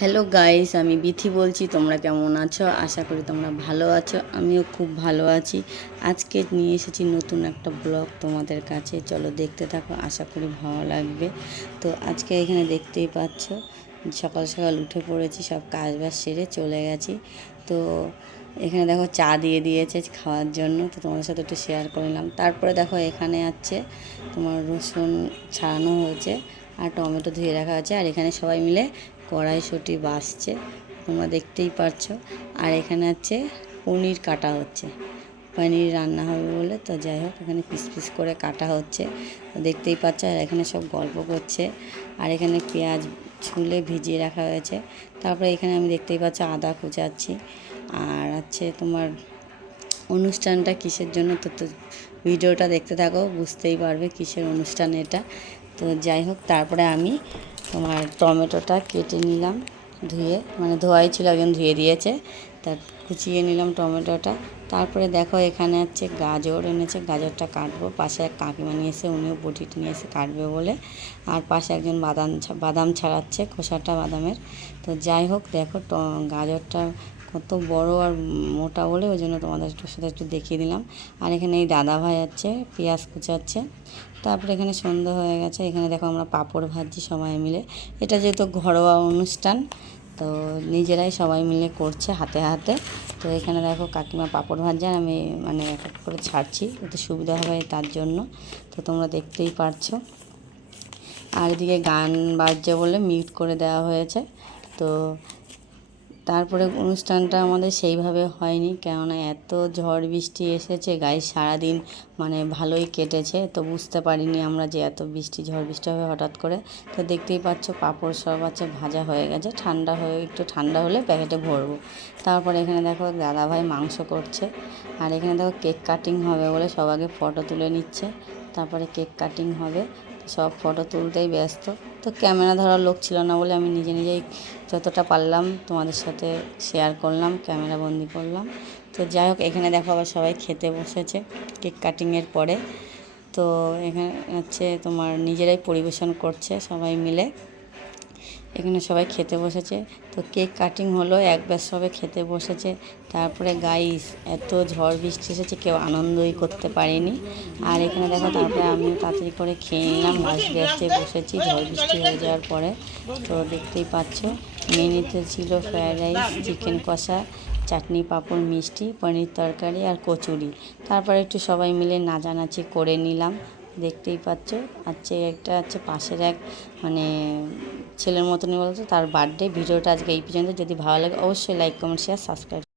Hello guys আমি বিথি বলছি, তোমরা কেমন আছো? আশা করি তোমরা ভালো আছো, আমিও খুব ভালো আছি। আজকে নিয়ে এসেছি নতুন একটা ব্লগ তোমাদের কাছে। চলো দেখতে থাকো, আশা করি ভালো লাগবে। তো আজকে এখানে দেখতেই পাচ্ছ, সকাল সকাল উঠে পড়েছি, সব কাজ বাজ সেরে চলে গেছি। তো এখানে দেখো চা দিয়ে দিয়েছে খাওয়ার জন্য, তো তোমাদের সাথে একটু শেয়ার করে নিলাম। তারপরে দেখো এখানে আছে তোমার রসুন ছাড়ানো হয়েছে আর টমেটো ধুয়ে রাখা আছে। আর এখানে সবাই মিলে কড়াইশুঁটি বাসছে তোমরা দেখতেই পারছ। আর এখানে আছে পনির কাটা হচ্ছে। পনির রান্না হবে বলে তো যাই হোক, এখানে পিস পিস করে কাটা হচ্ছে। দেখতেই পাচ্ছ, আর এখানে সব গল্প করছে। আর এখানে পেঁয়াজ ছুলে ভিজিয়ে রাখা হয়েছে। তারপরে এখানে আমি দেখতেই পাচ্ছ, আদা কুচাচ্ছি। আর আছে তোমার অনুষ্ঠানটা কিসের জন্য? তো তো ভিডিওটা দেখতে থাকো, বুঝতেই পারবে কিসের অনুষ্ঠান এটা। তো যাই হোক, তারপরে আমি তোমার টমেটোটা কেটে নিলাম, ধুয়ে মানে ধোয়াই ছিল, একজন ধুয়ে দিয়েছে, তা কুচিয়ে নিলাম টমেটোটা। তারপরে দেখো, এখানে হচ্ছে গাজর এনেছে, গাজরটা কাটবো, পাশে এক কাকিমা নিয়ে এসে, উনিও বটিটা নিয়ে এসে কাটবে বলে। আর পাশে একজন বাদাম বাদাম ছাড়াচ্ছে, খোসাটা বাদামের। তো যাই হোক, দেখো গাজরটা কত বড় আর মোটা বলে ওই জন্য তোমাদের একটু সাথে একটু দেখিয়ে দিলাম। আর এখানে এই দাদা ভাই আছে, পেঁয়াজ কুচাচ্ছে। তারপরে এখানে সন্ধ্যা হয়ে গেছে। এখানে দেখো আমরা পাঁপড় ভাজছি সবাই মিলে। এটা যেহেতু ঘরোয়া অনুষ্ঠান, তো নিজেরাই সবাই মিলে করছে হাতে হাতে। তো এখানে দেখো কাকিমা পাঁপড় ভাজছে আর আমি মানে এক এক করে ছাড়ছি। একটু সুবিধা হবে তার জন্য। তো তোমরা দেখতেই পারছ। আর এদিকে গান বাজছে বলে মিউট করে দেওয়া হয়েছে। তো তারপরে অনুষ্ঠানটা আমাদের সেইভাবে হয়নি, কেননা এত ঝড় বৃষ্টি এসেছে গায়ে সারাদিন মানে ভালোই কেটেছে, তো বুঝতে পারিনি আমরা যে এত বৃষ্টি, ঝড় বৃষ্টি হবে হঠাৎ করে। তো দেখতেই পাচ্ছ পাঁপড় সব আছে, ভাজা হয়ে গেছে, ঠান্ডা হয়ে, একটু ঠান্ডা হলে প্যাকেটে ভরবো। তারপরে এখানে দেখো দাদাভাই মাংস করছে, আর এখানে দেখো কেক কাটিং হবে বলে সব আগে ফটো তুলে নিচ্ছে, তারপরে কেক কাটিং হবে, সব ফটো তুলতেই ব্যস্ত। তো ক্যামেরা ধরার লোক ছিল না বলে আমি নিজে নিজেই যতটা পারলাম তোমাদের সাথে শেয়ার করলাম, ক্যামেরা বন্দি করলাম। তো যাই হোক, এখানে দেখো আবার সবাই খেতে বসেছে কেক কাটিংয়ের পরে। তো এখানে হচ্ছে তোমার নিজেরাই পরিবেশন করছে সবাই মিলে। এখানে সবাই খেতে বসেছে। তো কেক কাটিং হলো, এক ব্যাস সবে খেতে বসেছে। তারপরে গাইস এত ঝড় বৃষ্টি এসেছে, কেউ আনন্দই করতে পারেনি। আর এখানে দেখো, তারপরে আমিও তাড়াতাড়ি করে খেয়ে নিলাম। মাছ গ্যাসে বসেছি, ঝড় বৃষ্টি হয়ে যাওয়ার পরে। তো দেখতেই পাচ্ছ, মেনুতে ছিল ফ্রায়েড রাইস চিকেন কষা, চাটনি, পাঁপড়, মিষ্টি, পনির তরকারি আর কচুরি। তারপরে একটু সবাই মিলে নাচানাচি করে নিলাম। দেখতেই পাচ্ছ, আজকে একটা হচ্ছে পাশের এক মানে ছেলের মতনই বলতো, তার বার্থডে ভিডিওটা আজকে এই পর্যন্ত। যদি ভালো লাগে, অবশ্যই লাইক কমেন্ট শেয়ার সাবস্ক্রাইব